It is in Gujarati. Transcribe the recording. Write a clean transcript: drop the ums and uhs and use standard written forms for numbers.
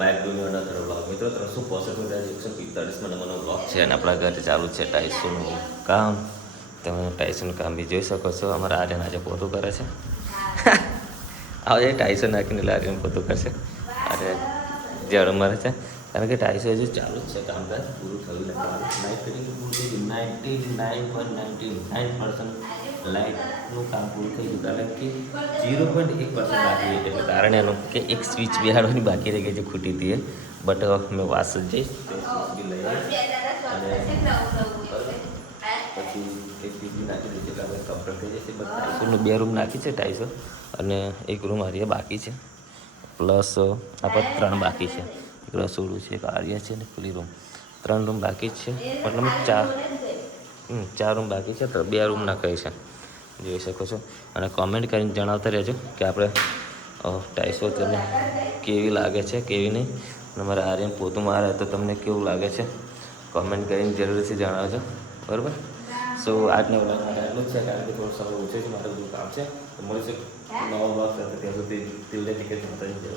બાઇક દુનિયાના તરફ બ્લોગ મિત્રો 365 મને બ્લોગ છે અને આપણા ઘરે ચાલુ છે ટાઈસોનું કામ. તમે ટાઈસોનું કામ બી જોઈ શકો છો. અમારા આર્યન આજે પોતું કરે છે. આજે ટાઈસો નાખીને આર્યન પોતું કરશે. અરે ઝાડુ મારે છે કારણ કે ટાઈસો હજુ ચાલુ જ છે. કામકાજ પૂરું થયું નથી. લાઇટ ફિટિંગ પૂરું થઈ ગયું. 99.99% લાઇટનું કામ પૂરું થઈ ગયું કારણ કે 0.1% બાકી એટલે કારણ એનું કે એક સ્વિચ બિહાડવાની બાકી રહી ગઈ છે ખૂટી હતી બટ મેં વાસ જ જઈશ બી લઈ અને પછી એક સ્વિચ બી નાખી દઈશ એટલે આપણે કમ્પ્લીટ થઈ જશે. બટ ટાઈસોનું 2 રૂમ નાખી છે ટાઈસો અને એક રૂમ આર્ય બાકી છે પ્લસ આપણે 3 બાકી છે. એક રસોડું છે, એક આર્ય છે ને ખુલ્લી રૂમ 3 રૂમ બાકી જ છે. મતલબ 4 રૂમ બાકી છે તો 2 રૂમ નાખાય છે જોઈ શકો છો. અને કોમેન્ટ કરીને જણાવતા રહેજો કે આપણે ટાઈસો તમને કેવી લાગે છે કેવી નહીં. અને મારા આર્યન પોતું મારે તો તમને કેવું લાગે છે કોમેન્ટ કરીને જરૂરથી જણાવજો બરાબર. સો આજના વ્લોગ માટે આટલું જ છે કારણ કે થોડો સમય ઓછો છે મારે બધું કામ છે તો મળીશું નવા વ્લોગ સાથે. ત્યાં સુધી ટિલ ધ ટિકિટ માતાજી.